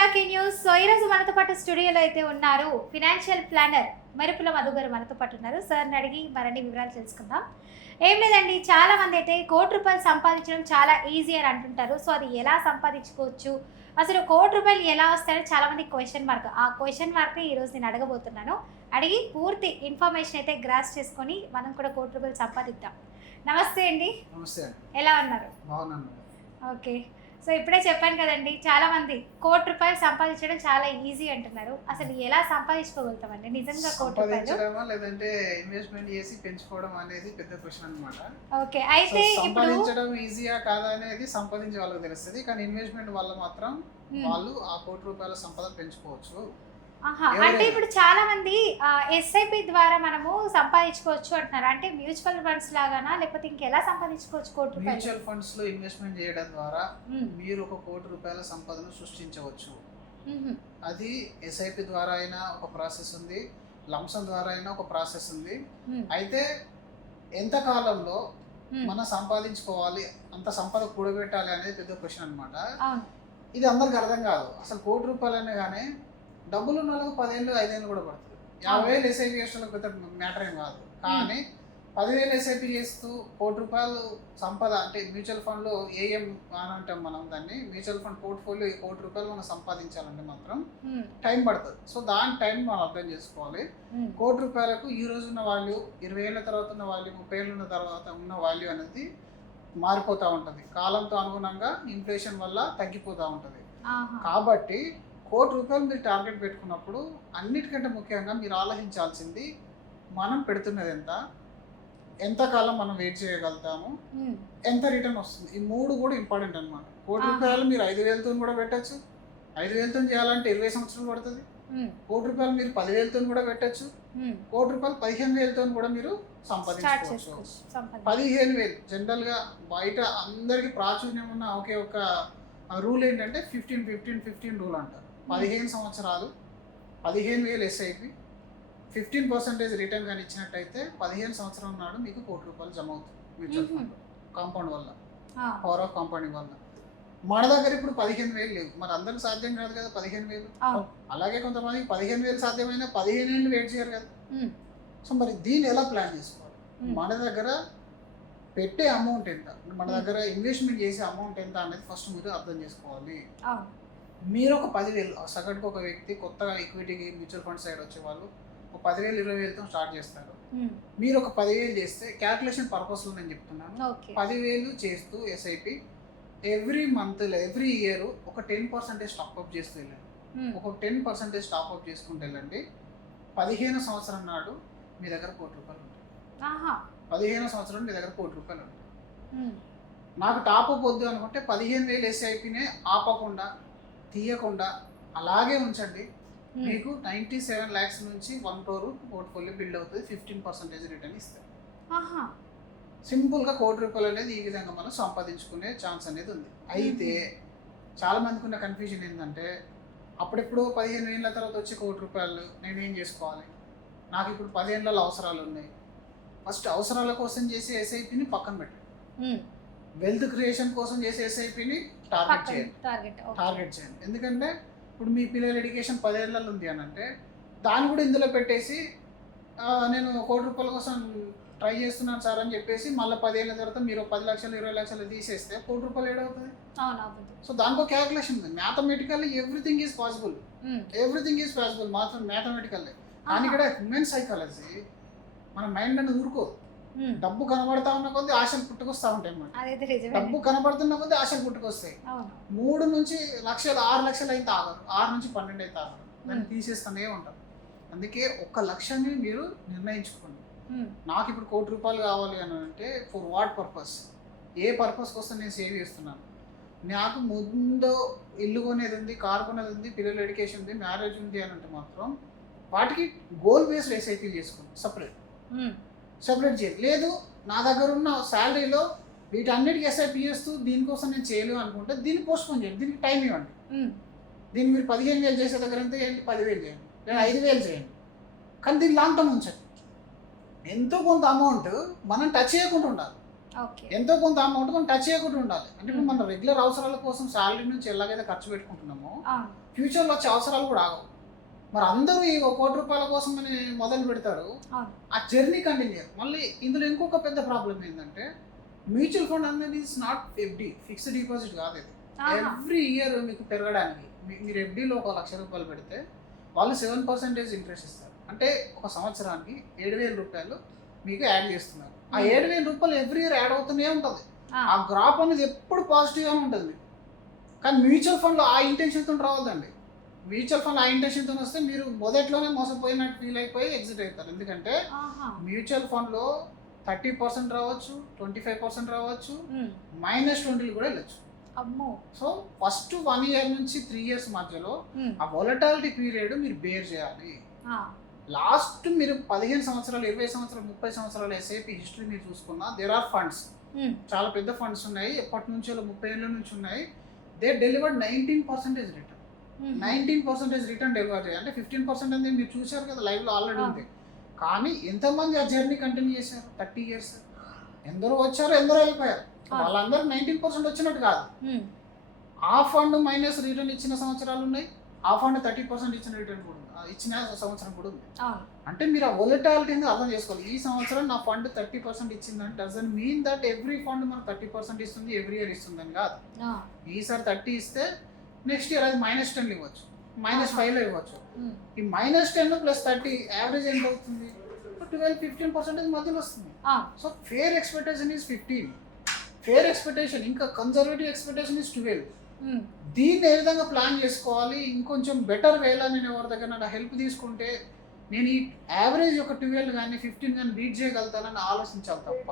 TRK news. So ఈరోజు మనతో పాటు స్టూడియోలో అయితే ఉన్నారు ఫినాన్షియల్ ప్లానర్ మరుపుల మధు గారు మనతో పాటు ఉన్నారు. సార్ని అడిగి మరిన్ని వివరాలు తెలుసుకుందాం. ఏం లేదండి, చాలా మంది అయితే ₹1,00,00,000 సంపాదించడం చాలా ఈజీ అని అంటుంటారు. సో అది ఎలా సంపాదించుకోవచ్చు, అసలు ₹1,00,00,000 ఎలా వస్తాయని చాలా మంది క్వశ్చన్ మార్క్. ఆ క్వశ్చన్ మార్క్ని ఈరోజు నేను అడగబోతున్నాను. అడిగి పూర్తి ఇన్ఫర్మేషన్ అయితే గ్రాస్ చేసుకొని మనం కూడా ₹1,00,00,000 సంపాదిద్దాం. నమస్తే అండి. నమస్తే అండి. ఎలా ఉన్నారు? బాగున్నాను. ఓకే. సో ఇప్పుడే చెప్పాను కదండి, చాలా మంది ₹1,00,00,000 సంపాదించడం చాలా ఈజీ అంటున్నారు. అసలు ఎలా సంపాదించుకోగలుగుతామండి నిజంగా ₹1,00,00,000? సంపాదించడమా లేదంటే ఇన్వెస్ట్మెంట్ చేసి పెంచుకోవడం అనేది పెద్ద క్వశ్చన్ అన్నమాట. ఓకే. అయితే ఇప్పుడు సంపాదించడం ఈజీయా కాదా అనేది సంపాదించే వాళ్ళకి తెలుస్తుంది. కానీ ఇన్వెస్ట్మెంట్ వల్ల మాత్రం వాళ్ళు ఆ ₹1,00,00,000 సంపద పెంచుకోవచ్చు. అంటే ఇప్పుడు చాలా మంది ఎస్ఐపి ద్వారా మనము సంపాదించుకోవచ్చు అంటున్నారు. అంటే మ్యూచువల్ ఫండ్స్ లాగానా, లేకపోతే ఇంకెలా సంపాదించుకోవచ్చు ₹1,00,00,000? మ్యూచువల్ ఫండ్స్ లో ఇన్వెస్ట్మెంట్ చేయడం ద్వారా మీరు ఒక ₹1,00,00,000 సంపదను సృష్టించవచ్చు. అది ఎస్ఐపి ద్వారా అయినా ఒక ప్రాసెస్ ఉంది, లంసం ద్వారా అయినా ఒక ప్రాసెస్ ఉంది. అయితే ఎంత కాలంలో మనం సంపాదించుకోవాలి, అంత సంపద కూడబెట్టాలి అనేది పెద్ద క్వశ్చన్ అనమాట. ఇది అందరికి అర్థం కాదు. అసలు ₹1,00,00,000 అనగానే డబ్బులు ఉన్న వాళ్ళకి 10 ఏళ్ళు 5 ఏళ్ళు కూడా పడుతుంది. 50,000 ఎస్ఐపి చేసిన పెద్ద మ్యాటర్ ఏం కాదు. కానీ 10,000 ఎస్ఐపి చేస్తూ ₹1,00,00,000 సంపద అంటే మ్యూచువల్ ఫండ్లో ఏఎం అని అంటాం మనం దాన్ని. మ్యూచువల్ ఫండ్ పోర్ట్ఫోలియో ₹1,00,00,000 మనం సంపాదించాలంటే మాత్రం టైం పడుతుంది. సో దాని టైం మనం అర్థం చేసుకోవాలి. ₹1,00,00,000కు ఈ రోజు ఉన్న వాల్యూ, 20 ఏళ్ళ తర్వాత ఉన్న వాల్యూ, 30 ఏళ్ళ తర్వాత ఉన్న వాల్యూ అనేది మారిపోతూ ఉంటుంది. కాలంతో అనుగుణంగా ఇన్ఫ్లేషన్ వల్ల తగ్గిపోతూ ఉంటుంది. కాబట్టి ₹1,00,00,000 మీరు టార్గెట్ పెట్టుకున్నప్పుడు అన్నిటికంటే ముఖ్యంగా మీరు ఆలోచించాల్సింది మనం పెడుతున్నది ఎంతకాలం మనం వెయిట్ చేయగలుగుతాము, ఎంత రిటర్న్ వస్తుంది. ఈ మూడు కూడా ఇంపార్టెంట్ అనమాట. ₹1,00,00,000 మీరు 5,000తో కూడా పెట్టచ్చు. 5,000తో చేయాలంటే 20 సంవత్సరాలు పడుతుంది. ₹1,00,00,000 మీరు 10,000తో కూడా పెట్టచ్చు. ₹1,00,00,000 15,000తో కూడా మీరు సంపాదించుకోవచ్చు. 15,000 జనరల్గా బయట అందరికీ ప్రాచుర్యం ఉన్న ఒకే ఒక రూల్ ఏంటంటే 15-15-15 రూల్ అంటారు. 15 సంవత్సరాలు 15,000 ఎస్ఐపి 15% రిటర్న్ కానీ ఇచ్చినట్టయితే 15 సంవత్సరం నాడు మీకు ₹1,00,00,000 జమ అవుతుంది మ్యూచువల్ ఫండ్ కాంపౌండ్ వల్ల, పవర్ ఆఫ్ కాంపౌండింగ్ వల్ల. మన దగ్గర ఇప్పుడు 15,000 లేవు. మరి అందరికి సాధ్యం కాదు కదా 15,000. అలాగే కొంతమందికి 15,000 సాధ్యమైన 15 ఏళ్ళు వెయిట్ చేయరు కదా. సో మరి దీన్ని ఎలా ప్లాన్ చేసుకోవాలి? మన దగ్గర పెట్టే అమౌంట్ ఎంత, మన దగ్గర ఇన్వెస్ట్మెంట్ చేసే అమౌంట్ ఎంత అనేది ఫస్ట్ మీరు అర్థం చేసుకోవాలి. మీరు ఒక 10,000 సగటుకు ఒక వ్యక్తి కొత్తగా ఈక్విటీకి మ్యూచువల్ ఫండ్ సైడ్ వచ్చే వాళ్ళు ఒక 10,000 20,000తో స్టార్ట్ చేస్తారు. మీరు ఒక 10,000 చేస్తే క్యాల్కులేషన్ పర్పస్లో నేను చెప్తున్నాను. 10,000 చేస్తూ SIP every month every year ఒక 10% స్టాక్అప్ చేస్తూ వెళ్ళండి. ఒక 10% స్టాక్అప్ చేసుకుంటూ వెళ్ళండి. 15 సంవత్సరం నాడు మీ దగ్గర ₹1,00,00,000 ఉంటాయి. 15 సంవత్సరం మీ దగ్గర ₹1,00,00,000 ఉంటాయి. నాకు టాప్అప్ వద్దు అనుకుంటే 15,000 ఎస్ఐపినే ఆపకుండా తీయకుండా అలాగే ఉంచండి. మీకు 97 lakhs నుంచి 1 crore పోర్ట్ఫోలియో బిల్డ్ అవుతుంది. 15% రిటర్న్ ఇస్తారు. సింపుల్గా ₹1,00,00,000 అనేది ఈ విధంగా మనం సంపాదించుకునే ఛాన్స్ అనేది ఉంది. అయితే చాలా మందికి ఉన్న కన్ఫ్యూజన్ ఏంటంటే అప్పుడెప్పుడు 15 ఏళ్ళ తర్వాత వచ్చే ₹1,00,00,000 నేనేం చేసుకోవాలి, నాకు ఇప్పుడు 10 ఏళ్ళ అవసరాలు ఉన్నాయి. ఫస్ట్ అవసరాల కోసం చేసే ఎస్ఐపిని పక్కన పెట్టండి. వెల్త్ క్రియేషన్ కోసం చేసే ఎస్ఐపిని టార్గెట్ చేయండి. ఎందుకంటే ఇప్పుడు మీ పిల్లల ఎడ్యుకేషన్ 10 ఏళ్ళలో ఉంది అని అంటే దాన్ని కూడా ఇందులో పెట్టేసి నేను ₹1,00,00,000 కోసం ట్రై చేస్తున్నాను సార్ అని చెప్పేసి మళ్ళీ 10 ఏళ్ళ తర్వాత మీరు 10 లక్షలు 20 లక్షలు తీసేస్తే ₹1,00,00,000 ఏడవుతుంది. సో దానికో క్యాల్కులేషన్ ఉంది. Mathematically everything is possible. మాత్రం మ్యాథమెటికల్లీ. కానీ ఇక్కడ హ్యూమన్ సైకాలజీ మన మైండ్ అనేది ఊరుకోదు. డబ్బు కనబడతా ఉన్న కొద్ది ఆశలు పుట్టుకొస్తా ఉంటాయి అన్నమాట. డబ్బు కనబడుతున్న కొద్ది ఆశలు పుట్టుకొస్తాయి. 3 నుంచి లక్షలు 6 లక్షలు అయితే ఆగరు, 6 నుంచి 12 అయితే ఆగరు. దాన్ని తీసేస్తూనే ఉంటారు. అందుకే ఒక లక్ష్యాన్ని మీరు నిర్ణయించుకోండి. నాకు ఇప్పుడు ₹1,00,00,000 కావాలి అని అంటే for what purpose, A purpose కోసం నేను సేవ్ చేస్తున్నాను. నాకు ముందు ఇల్లు కొనేది ఉంది, కారు కొనేది ఉంది, పిల్లల ఎడ్యుకేషన్ ఉంది, మ్యారేజ్ ఉంది అని అంటే మాత్రం వాటికి గోల్ బేస్డ్ ఎస్ఐపీ చేసుకోండి. సపరేట్ చేయండి. లేదు నా దగ్గర ఉన్న శాలరీలో వీటన్నిటికీ ఎస్ఐపీ చేస్తూ దీనికోసం నేను చేయలేను అనుకుంటే దీన్ని పోస్ట్పోన్ చేయండి. దీనికి టైం ఇవ్వండి. దీన్ని మీరు 15,000 చేసే దగ్గర ఎంత చేయండి, 10,000 చేయండి, లేదా 5,000 చేయండి. కానీ దీన్ని లాంగ్ టర్మ్ ఉంచండి. ఎంతో కొంత అమౌంట్ మనం టచ్ చేయకుండా ఉండాలి. ఓకే. ఎంతో కొంత అమౌంట్ మనం టచ్ చేయకుండా ఉండాలి. అంటే ఇప్పుడు మన రెగ్యులర్ అవసరాల కోసం శాలరీ నుంచి ఎలాగైతే ఖర్చు పెట్టుకుంటున్నామో అవును. ఫ్యూచర్లో వచ్చే అవసరాలు కూడా ఆగవు. మరి అందరూ ఈ ₹1 కోటి కోసం అని మొదలు పెడతారు, అవును. ఆ జర్నీ కంటిన్యూ. మళ్ళీ ఇందులో ఇంకొక పెద్ద ప్రాబ్లం ఏంటంటే మ్యూచువల్ ఫండ్ అనేది is not FD, fixed deposit కాదు ఇది. ఎవ్రీ ఇయర్ మీకు పెరగడానికి మీరు ఎఫ్డీలో ₹1,00,000 పెడితే వాళ్ళు 7% ఇంట్రెస్ట్ ఇస్తారు. అంటే ఒక సంవత్సరానికి ₹7,000 మీకు యాడ్ చేస్తున్నారు. ఆ ₹7,000 ఎవ్రీ ఇయర్ యాడ్ అవుతూనే ఉంటుంది. ఆ గ్రాఫ్ అనేది ఎప్పుడు పాజిటివ్గానే ఉంటుంది మీకు. కానీ మ్యూచువల్ ఫండ్లో ఆ ఇంటెన్షన్తో రావద్దండి. మ్యూచువల్ ఫండ్ ఆ ఇంటెన్షన్తో వస్తే మీరు మొదట్లోనే మోసపోయినట్టు ఫీల్ అయిపోయి ఎగ్జిట్ అవుతారు. ఎందుకంటే మ్యూచువల్ ఫండ్లో 30% రావచ్చు, 25% రావచ్చు, -20 కూడా వెళ్ళచ్చు. సో ఫస్ట్ 1 ఇయర్ నుంచి 3 ఇయర్స్ మధ్యలో ఆ వొలటాలిటీ పీరియడ్ మీరు బేర్ చేయాలి. లాస్ట్ మీరు 15 సంవత్సరాలు, 20 సంవత్సరాలు, 30 సంవత్సరాలు ఎస్ఐపి హిస్టరీ మీరు చూసుకున్నా దేర్ ఆర్ ఫండ్స్, చాలా పెద్ద ఫండ్స్ ఉన్నాయి, ఎప్పటి నుంచో 30 ఏళ్ళ నుంచి ఉన్నాయి. They delivered 19% return. 19% return deliver చేయాలి. అంటే 15% అనేది మీరు చూశారు కదా లైవ్లో ఆల్రెడీ ఉంది. కానీ ఎంతమంది ఆ జర్నీ కంటిన్యూ చేశారు 30 ఇయర్స్? ఎందరో వచ్చారు, ఎందరో వెళ్ళిపోయారు. వాళ్ళందరూ 19% వచ్చినట్టు కాదు. ఆ ఫండ్ మైనస్ రిటర్న్ ఇచ్చిన సంవత్సరాలు ఉన్నాయి, ఆ ఫండ్ 30% ఇచ్చిన రిటర్న్ కూడా ఉంది, ఇచ్చిన సంవత్సరం కూడా ఉంది. అంటే మీరు ఆ వొలటాలిటీని అర్థం చేసుకోవాలి. ఈ సంవత్సరం నా ఫండ్ 30% ఇచ్చిందని doesn't mean that every fund మనకు 30% ఇస్తుంది, ఎవ్రీ ఇయర్ ఇస్తుందని కాదు. ఈసారి 30 ఇస్తే నెక్స్ట్ ఇయర్ అది -10 ఇవ్వచ్చు, -5 ఇవ్వచ్చు. ఈ -10 + 30 యావరేజ్ ఎంత అవుతుంది? 12-15% మధ్యలో వస్తుంది. So fair expectation is 15, fair expectation, ఇంకా కన్జర్వేటివ్ ఎక్స్పెక్టేషన్ ఈజ్ 12. దీన్ని ఏ విధంగా ప్లాన్ చేసుకోవాలి, ఇంకొంచెం బెటర్ వేలా నేను ఎవరి దగ్గర హెల్ప్ తీసుకుంటే నేను ఈ యావరేజ్ ఒక 12 కానీ 15 కానీ బీట్ చేయగలుగుతానని ఆలోచించాలి తప్ప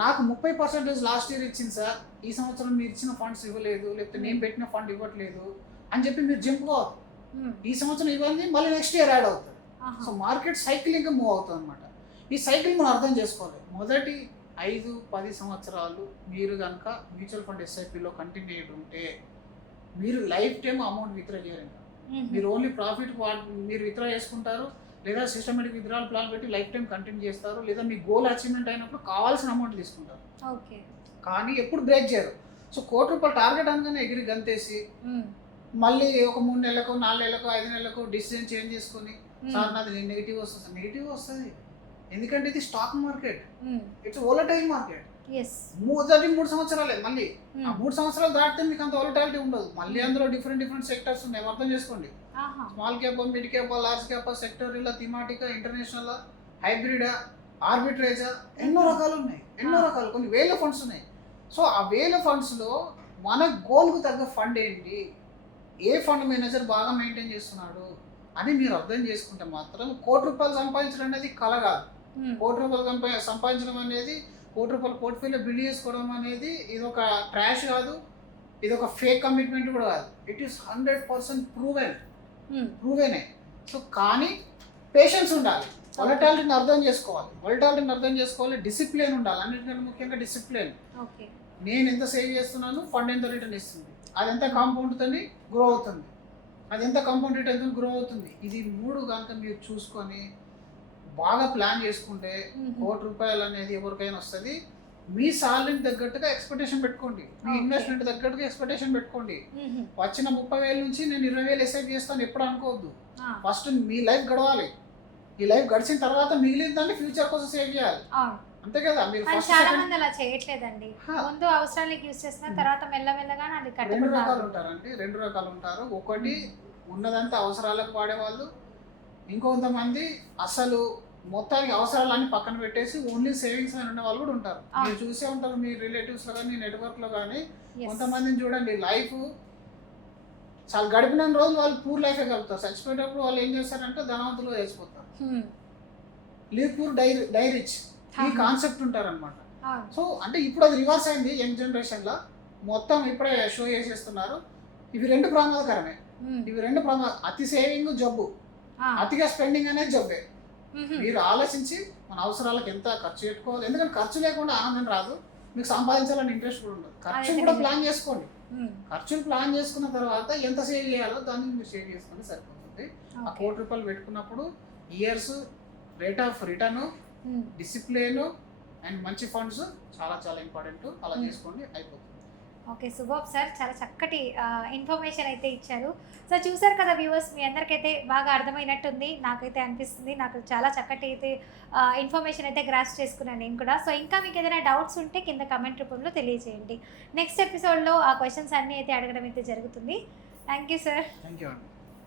నాకు 30% లాస్ట్ ఇయర్ ఇచ్చింది సార్, ఈ సంవత్సరం మీరు ఇచ్చిన ఫండ్స్ ఇవ్వలేదు, లేకపోతే నేను పెట్టిన ఫండ్ ఇవ్వట్లేదు అని చెప్పి మీరు జంప్ కావద్దు. ఈ సంవత్సరం ఇవ్వాలి, మళ్ళీ నెక్స్ట్ ఇయర్ యాడ్ అవుతుంది. సో మార్కెట్ సైకిల్ ఇంకా మూవ్ అవుతుంది అనమాట. ఈ సైకిల్ మనం అర్థం చేసుకోవాలి. మొదటి 5-10 సంవత్సరాలు మీరు కనుక మ్యూచువల్ ఫండ్ ఎస్ఐపిలో కంటిన్యూ అయ్యి ఉంటే మీరు లైఫ్ టైం అమౌంట్ విత్డ్రా చేయరండి. మీరు ఓన్లీ ప్రాఫిట్ మీరు విత్డ్రా చేసుకుంటారు, లేదా సిస్టమేటిక్ విత్డ్రాల్ ప్లాన్ పెట్టి లైఫ్ టైం కంటిన్యూ చేస్తారు, లేదా మీ గోల్ అచీవ్మెంట్ అయినప్పుడు కావాల్సిన అమౌంట్ తీసుకుంటారు. కానీ ఎప్పుడు బ్రేక్ చేయరు. సో ₹1 టార్గెట్ అనగానే ఎగిరి గంతేసి మళ్ళీ ఒక 3 నెలలకు, 4 నెలలకు, 5 నెలలకు డిసిజన్ చేంజ్ చేసుకొని సార్ నాది నెగిటివ్ వస్తుంది. నెగిటివ్ వస్తుంది ఎందుకంటే ఇది stock market, it's volatile market. మొదటి 3 సంవత్సరాలే, మళ్ళీ ఆ 3 సంవత్సరాలు దాటితే మీకు అంత వోలటాలిటీ ఉండదు. మళ్ళీ అందులో డిఫరెంట్ సెక్టర్స్ ఉన్నాయి, అర్థం చేసుకోండి. Small cap, mid cap, large cap, sector, ఇలా థీమాటిక్, ఇంటర్నేషనల్, హైబ్రిడ్, ఆర్బిట్రేజ్, ఎన్నో రకాలు ఉన్నాయి, ఎన్నో రకాలు, కొన్ని వేల ఫండ్స్ ఉన్నాయి. సో ఆ వేల ఫండ్స్లో మన గోల్కు తగ్గ ఫండ్ ఏంటి, ఏ ఫండ్ మేనేజర్ బాగా మెయింటైన్ చేస్తున్నాడు అని మీరు అర్థం చేసుకుంటే మాత్రం ₹1 సంపాదించడం అనేది కల కాదు. ₹1 సంపాదించడం అనేది, ₹1 పోర్ట్ఫోలియో బిల్డ్ చేసుకోవడం అనేది ఇది ఒక ట్రాష్ కాదు, ఇది ఒక ఫేక్ కమిట్మెంట్ కూడా కాదు. It is 100% ప్రూవెనే. సో కానీ పేషెన్స్ ఉండాలి, వొలటాలిటీని అర్థం చేసుకోవాలి, డిసిప్లిన్ ఉండాలి. అన్నిటికంటే ముఖ్యంగా డిసిప్లిన్. నేను ఎంత సేవ్ చేస్తున్నాను, ఫండ్ ఎంత రిటర్న్ ఇస్తుంది, అది ఎంత కాంపౌండ్తోని గ్రో అవుతుంది, అది ఎంత కాంపౌండ్ రిటర్న్తో గ్రో అవుతుంది. ఇది 3 కనుక మీరు చూసుకొని బాగా ప్లాన్ చేసుకుంటే ₹1 అనేది ఎవరికైనా వస్తుంది. మీ సాలరీకి తగ్గట్టుగా ఎక్స్పెక్టేషన్ పెట్టుకోండి, మీ ఇన్వెస్ట్మెంట్ తగ్గట్టుగా ఎక్స్పెక్టేషన్ పెట్టుకోండి. వచ్చిన 30,000 నుంచి నేను 20,000 ఎస్ఐపి చేస్తాను ఎప్పుడు అనుకోవద్దు. ఫస్ట్ మీ లైఫ్ గడవాలి, ఈ లైఫ్ గడిచిన తర్వాత మిగిలిన దాన్ని ఫ్యూచర్ కోసం సేవ్ చేయాలి, అంతే కదా. మీరు చాలా మంది అలా చేయట్లేదండి, ముందు అవసరాలకు యూస్ చేసిన తర్వాత మెల్లమెల్లగా అది రెండు రకాలు ఉంటారండి, 2 రకాలు ఉంటారు. ఒకటి ఉన్నదంతా అవసరాలకు వాడేవాళ్ళు, ఇంకొంతమంది అసలు మొత్తానికి అవసరాలన్నీ పక్కన పెట్టేసి ఓన్లీ సేవింగ్స్ అని ఉన్న వాళ్ళు కూడా ఉంటారు. మీరు చూసే ఉంటారు మీ రిలేటివ్స్లో కానీ, నెట్వర్క్లో కానీ. కొంతమందిని చూడండి, లైఫ్ చాలా గడిపిన రోజులు వాళ్ళు పూర్ లైఫే గడుపుతారు, చచ్చిపోయేటప్పుడు వాళ్ళు ఏం చేస్తారంటే ధనవంతులు వేసిపోతారు. లివ్ పూర్ డై రిచ్, ఈ కాన్సెప్ట్ ఉంటారనమాట. సో అంటే ఇప్పుడు అది రివర్స్ అయింది యంగ్ జనరేషన్లో, మొత్తం ఇప్పుడే షో చేసేస్తున్నారు. ఇవి 2 ప్రమాదకరమే. అతి సేవింగ్ జబ్బు, అతిగా స్పెండింగ్ అనేది జబ్బే. మీరు ఆలోచించి మన అవసరాలకు ఎంత ఖర్చు పెట్టుకోవాలి, ఎందుకంటే ఖర్చు లేకుండా ఆనందం రాదు, మీకు సంపాదించాలని ఇంట్రెస్ట్ కూడా ఉండదు. ఖర్చు కూడా ప్లాన్ చేసుకోండి, ఖర్చులు ప్లాన్ చేసుకున్న తర్వాత ఎంత సేవ్ చేయాలో దాన్ని మీరు సేవ్ చేసుకుంటే సరిపోతుంది. ఆ ₹1 పెట్టుకున్నప్పుడు years, rate of return, discipline, and మంచి ఫండ్స్ చాలా చాలా ఇంపార్టెంట్. అలా చేసుకోండి, అయిపోతుంది. ఓకే, శుభం సార్, చాలా చక్కటి ఇన్ఫర్మేషన్ అయితే ఇచ్చారు. సో చూసారు కదా వ్యూవర్స్, మీ అందరికైతే బాగా అర్థమైనట్టుంది, నాకైతే అనిపిస్తుంది. నాకు చాలా చక్కటి అయితే ఇన్ఫర్మేషన్ అయితే గ్రాస్ చేసుకున్నాను నేను కూడా. సో ఇంకా మీకు ఏదైనా డౌట్స్ ఉంటే కింద కమెంట్ రూపంలో తెలియజేయండి. నెక్స్ట్ ఎపిసోడ్లో ఆ క్వశ్చన్స్ అన్నీ అయితే అడగడం అయితే జరుగుతుంది. Thank you sir. Thank you అండి.